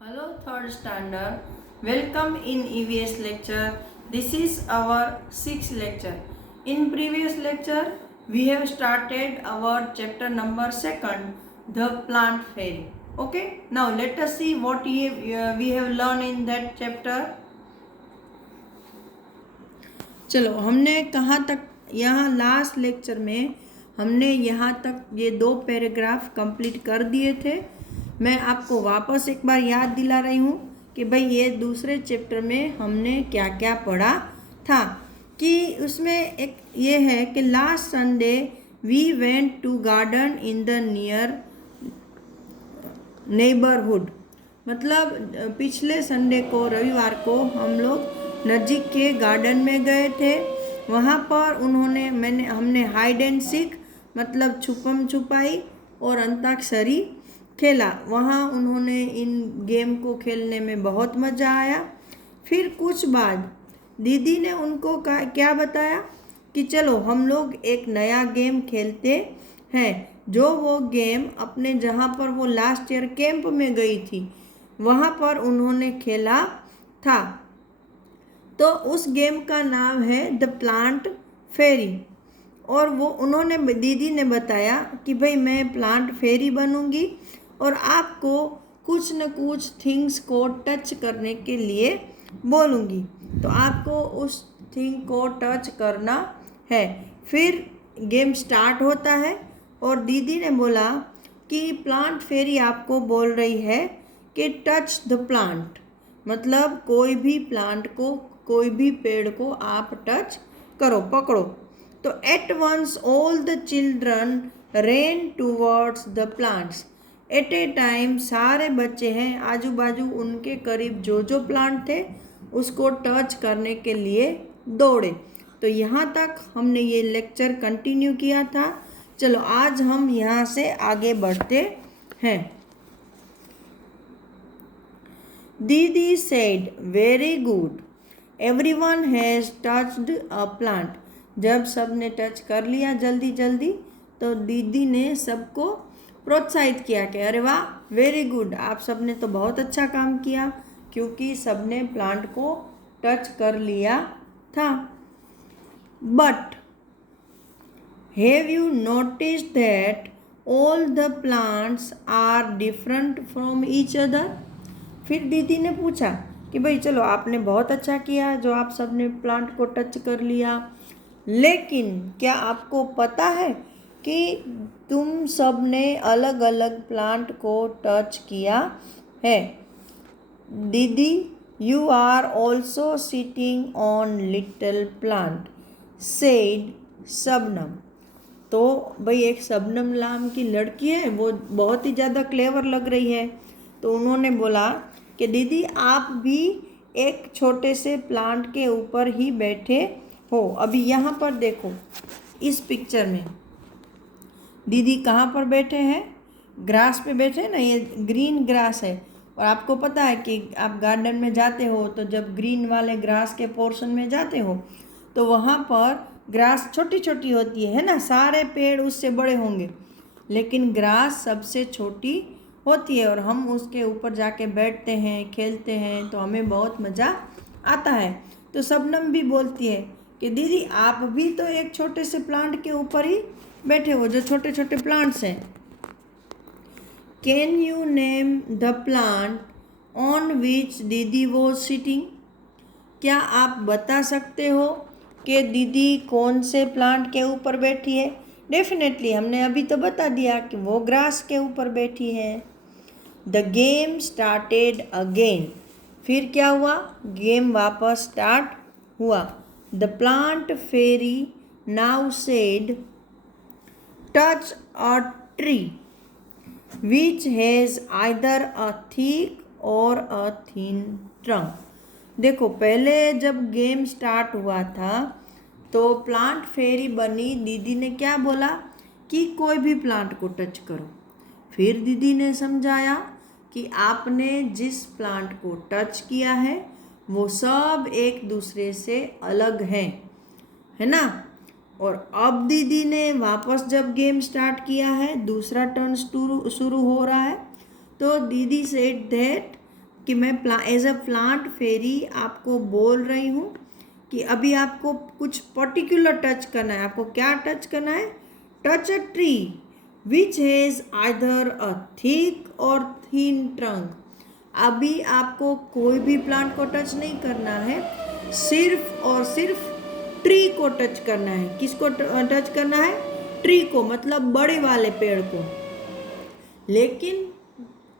Hello, third standard. Welcome in EVS lecture. This is our sixth lecture. In previous lecture, we have started our chapter number second, the plant fairy. Okay. Now let us see what we have learned in that chapter. चलो हमने कहाँ तक यहाँ last lecture में हमने यहाँ तक ये 2 पैराग्राफ कंप्लीट कर दिए थे। मैं आपको वापस एक बार याद दिला रही हूँ कि भाई ये दूसरे चैप्टर में हमने क्या क्या पढ़ा था। कि उसमें एक ये है कि last Sunday we went to garden in the near neighbourhood. मतलब पिछले संडे को रविवार को हम लोग नज़दीक के गार्डन में गए थे। वहाँ पर हमने हाइड एंड सीक मतलब छुपम छुपाई और अंताक्षरी खेला। वहाँ उन्होंने इन गेम को खेलने में बहुत मज़ा आया। फिर कुछ बाद दीदी ने उनको क्या बताया कि चलो हम लोग एक नया गेम खेलते हैं। जो वो गेम अपने जहाँ पर वो लास्ट ईयर कैंप में गई थी वहाँ पर उन्होंने खेला था। तो उस गेम का नाम है द प्लांट फेरी। और वो दीदी ने बताया कि भाई मैं प्लांट फेरी बनूंगी और आपको कुछ न कुछ थिंग्स को टच करने के लिए बोलूँगी। तो आपको उस थिंग को टच करना है। फिर गेम स्टार्ट होता है और दीदी ने बोला कि प्लांट फेरी आपको बोल रही है कि टच द प्लांट, मतलब कोई भी प्लांट को, कोई भी पेड़ को आप टच करो, पकड़ो। तो at once all the children ran towards the plants. At a time सारे बच्चे हैं आजू बाजू उनके करीब जो जो प्लांट थे उसको टच करने के लिए दौड़े। तो यहाँ तक हमने ये लेक्चर कंटिन्यू किया था। चलो आज हम यहाँ से आगे बढ़ते हैं। दीदी said very good, everyone has touched a plant. जब सब ने टच कर लिया जल्दी जल्दी तो दीदी ने सबको प्रोत्साहित किया कि अरे वाह वेरी गुड, आप सब ने तो बहुत अच्छा काम किया क्योंकि सब ने प्लांट को टच कर लिया था। But have you noticed that all the plants are different from each other. फिर दीदी ने पूछा कि भाई चलो आपने बहुत अच्छा किया जो आप सब ने प्लांट को टच कर लिया, लेकिन क्या आपको पता है कि तुम सब ने अलग अलग प्लांट को टच किया है। दीदी you are also sitting on little plant said Shabnam. तो भाई एक शबनम नाम की लड़की है, वो बहुत ही ज़्यादा क्लेवर लग रही है। तो उन्होंने बोला कि दीदी आप भी एक छोटे से प्लांट के ऊपर ही बैठे हो। अभी यहाँ पर देखो इस पिक्चर में दीदी कहाँ पर बैठे हैं, ग्रास पे बैठे हैं ना, ये ग्रीन ग्रास है। और आपको पता है कि आप गार्डन में जाते हो तो जब ग्रीन वाले ग्रास के पोर्शन में जाते हो तो वहाँ पर ग्रास छोटी छोटी होती है ना, सारे पेड़ उससे बड़े होंगे लेकिन ग्रास सबसे छोटी होती है और हम उसके ऊपर जाके बैठते हैं, खेलते हैं तो हमें बहुत मज़ा आता है। तो शबनम भी बोलती है कि दीदी आप भी तो एक छोटे से प्लांट के ऊपर ही बैठे हो, जो छोटे छोटे प्लांट्स हैं। Can you name the plant on which दीदी वॉज सिटिंग। क्या आप बता सकते हो कि दीदी कौन से प्लांट के ऊपर बैठी है। डेफिनेटली हमने अभी तो बता दिया कि वो ग्रास के ऊपर बैठी है। The game started again. फिर क्या हुआ, गेम वापस स्टार्ट हुआ। The plant fairy now said touch a tree which has either a thick or a thin trunk. देखो पहले जब गेम स्टार्ट हुआ था तो प्लांट फेरी बनी, दीदी ने क्या बोला कि कोई भी प्लांट को टच करो। फिर दीदी ने समझाया कि आपने जिस प्लांट को टच किया है वो सब एक दूसरे से अलग हैं, है ना। और अब दीदी ने वापस जब गेम स्टार्ट किया है, दूसरा टर्न शुरू हो रहा है, तो दीदी सेड दैट कि मैं एज अ प्लांट फेरी आपको बोल रही हूँ कि अभी आपको कुछ पर्टिकुलर टच करना है। आपको क्या टच करना है? Touch a tree which has either a thick or thin trunk. अभी आपको कोई भी प्लांट को टच नहीं करना है, सिर्फ और सिर्फ ट्री को टच करना है। किसको टच करना है? ट्री को, मतलब बड़े वाले पेड़ को। लेकिन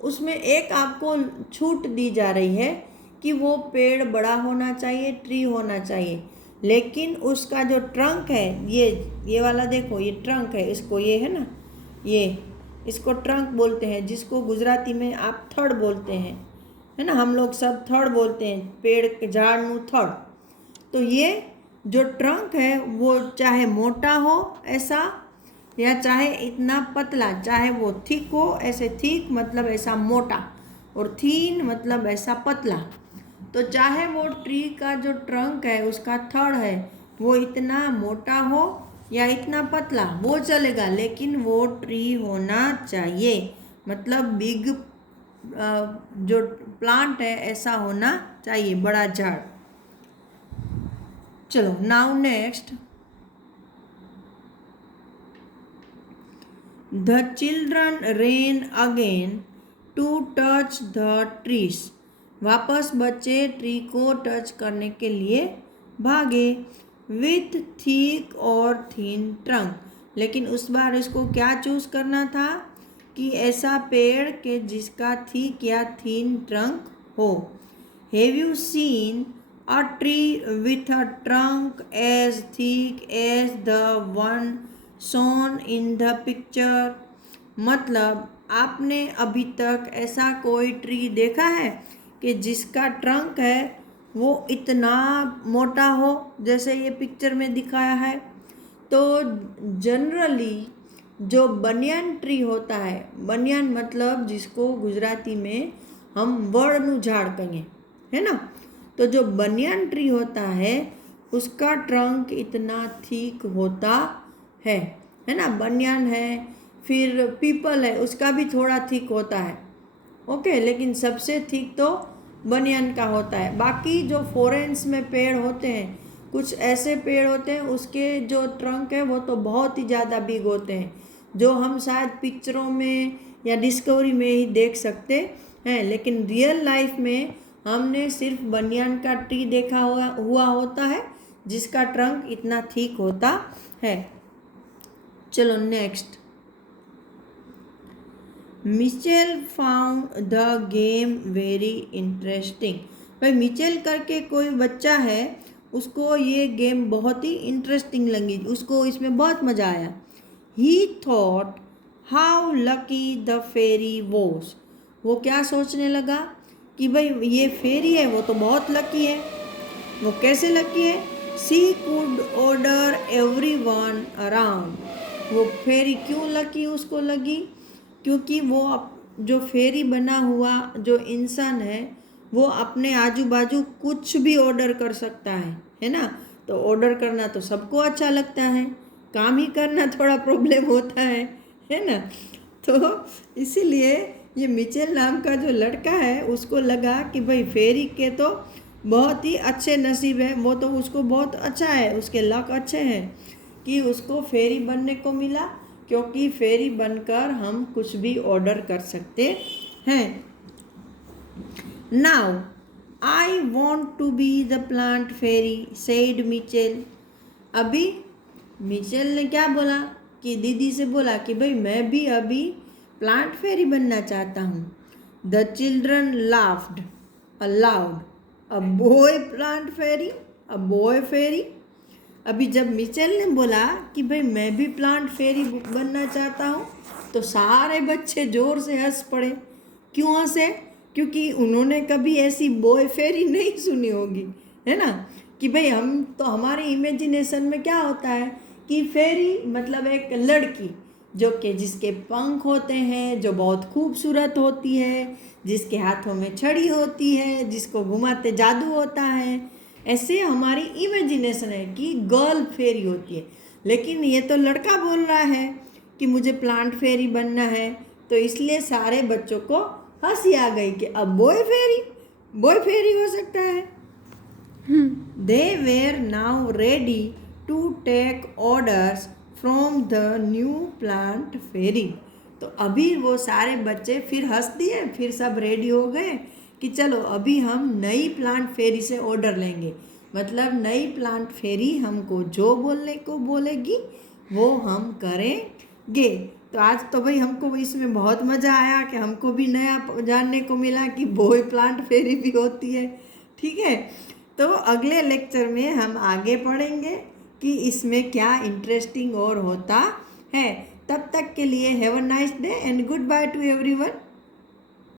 उसमें एक आपको छूट दी जा रही है कि वो पेड़ बड़ा होना चाहिए, ट्री होना चाहिए, लेकिन उसका जो ट्रंक है, ये वाला देखो, ये ट्रंक है, इसको ये है ना, ये इसको ट्रंक बोलते हैं, जिसको गुजराती में आप थड़ बोलते हैं, है ना। हम लोग सब थड़ बोलते हैं, पेड़ के झाड़ नु थड़। तो ये जो ट्रंक है वो चाहे मोटा हो ऐसा, या चाहे इतना पतला, चाहे वो थिक हो, ऐसे थिक मतलब ऐसा मोटा, और थीन मतलब ऐसा पतला। तो चाहे वो ट्री का जो ट्रंक है, उसका थड़ है, वो इतना मोटा हो या इतना पतला, वो चलेगा, लेकिन वो ट्री होना चाहिए, मतलब बिग जो प्लांट है ऐसा होना चाहिए, बड़ा झाड़। चलो now next, the children ran again to touch the trees. वापस बच्चे ट्री को टच करने के लिए भागे। With thick or thin trunk, लेकिन उस बार इसको क्या चूज़ करना था कि ऐसा पेड़ के जिसका थिक या थिन ट्रंक हो। Have you seen a tree with a trunk as thick as the one shown in the picture. मतलब आपने अभी तक ऐसा कोई ट्री देखा है कि जिसका ट्रंक है वो इतना मोटा हो जैसे ये पिक्चर में दिखाया है? तो जनरली जो बनियान ट्री होता है, बनियान मतलब जिसको गुजराती में हम वड़नु झाड़ कहें, है ना। तो जो बनियान ट्री होता है उसका ट्रंक इतना थिक होता है ना। बनियान है, फिर पीपल है, उसका भी थोड़ा थिक होता है, ओके, लेकिन सबसे थिक तो बनियान का होता है। बाकी जो फॉरेन्स में पेड़ होते हैं, कुछ ऐसे पेड़ होते हैं उसके जो ट्रंक है वो तो बहुत ही ज़्यादा बिग होते हैं, जो हम शायद पिक्चरों में या डिस्कवरी में ही देख सकते हैं, लेकिन रियल लाइफ में हमने सिर्फ बनियान का ट्री देखा हुआ होता है जिसका ट्रंक इतना थिक होता है। चलो next, Mitchell found the game very interesting. भाई मिचेल करके कोई बच्चा है, उसको ये गेम बहुत ही इंटरेस्टिंग लगी, उसको इसमें बहुत मज़ा आया। He thought how lucky the fairy was. वो क्या सोचने लगा कि भाई ये फेरी है वो तो बहुत लकी है। वो कैसे लकी है? She could order everyone around. वो फेरी क्यों लकी उसको लगी? क्योंकि वो जो फेरी बना हुआ जो इंसान है वो अपने आजू बाजू कुछ भी ऑर्डर कर सकता है ना। तो ऑर्डर करना तो सबको अच्छा लगता है, काम ही करना थोड़ा प्रॉब्लम होता है ना। तो इसीलिए ये मिचेल नाम का जो लड़का है उसको लगा कि भाई फेरी के तो बहुत ही अच्छे नसीब है, वो तो उसको बहुत अच्छा है, उसके लक अच्छे हैं कि उसको फेरी बनने को मिला, क्योंकि फेरी बनकर हम कुछ भी ऑर्डर कर सकते हैं। Now I want to be the plant fairy said Michelle. अभी मिचेल ने क्या बोला कि दीदी से बोला कि भाई मैं भी अभी प्लांट फेरी बनना चाहता हूँ। The children laughed aloud. A boy plant fairy, a boy fairy. अभी जब मिचेल ने बोला कि भाई मैं भी प्लांट फेरी बनना चाहता हूँ, तो सारे बच्चे ज़ोर से हंस पड़े। क्यों हंसे? क्योंकि उन्होंने कभी ऐसी बॉय फेरी नहीं सुनी होगी, है ना। कि भाई हम तो हमारे इमेजिनेशन में क्या होता है कि फेरी मतलब एक लड़की जो कि जिसके पंख होते हैं, जो बहुत खूबसूरत होती है, जिसके हाथों में छड़ी होती है, जिसको घुमाते जादू होता है। ऐसे हमारी इमेजिनेशन है कि गर्ल फेरी होती है। लेकिन ये तो लड़का बोल रहा है कि मुझे प्लांट फेरी बनना है, तो इसलिए सारे बच्चों को हंसी आ गई कि अब बॉय फेरी, बॉय फेरी हो सकता है। They were now ready to take orders from the new plant fairy. तो अभी वो सारे बच्चे फिर हंस दिए, फिर सब रेडी हो गए कि चलो अभी हम नई प्लांट फेरी से ऑर्डर लेंगे। मतलब नई प्लांट फेरी हमको जो बोलने को बोलेगी वो हम करेंगे। तो आज तो भाई हमको इसमें बहुत मज़ा आया कि हमको भी नया जानने को मिला कि बॉय प्लांट फेरी भी होती है। ठीक है, तो अगले लेक्चर में हम आगे पढ़ेंगे कि इसमें क्या इंटरेस्टिंग और होता है। तब तक के लिए have a nice day and good by two everyone.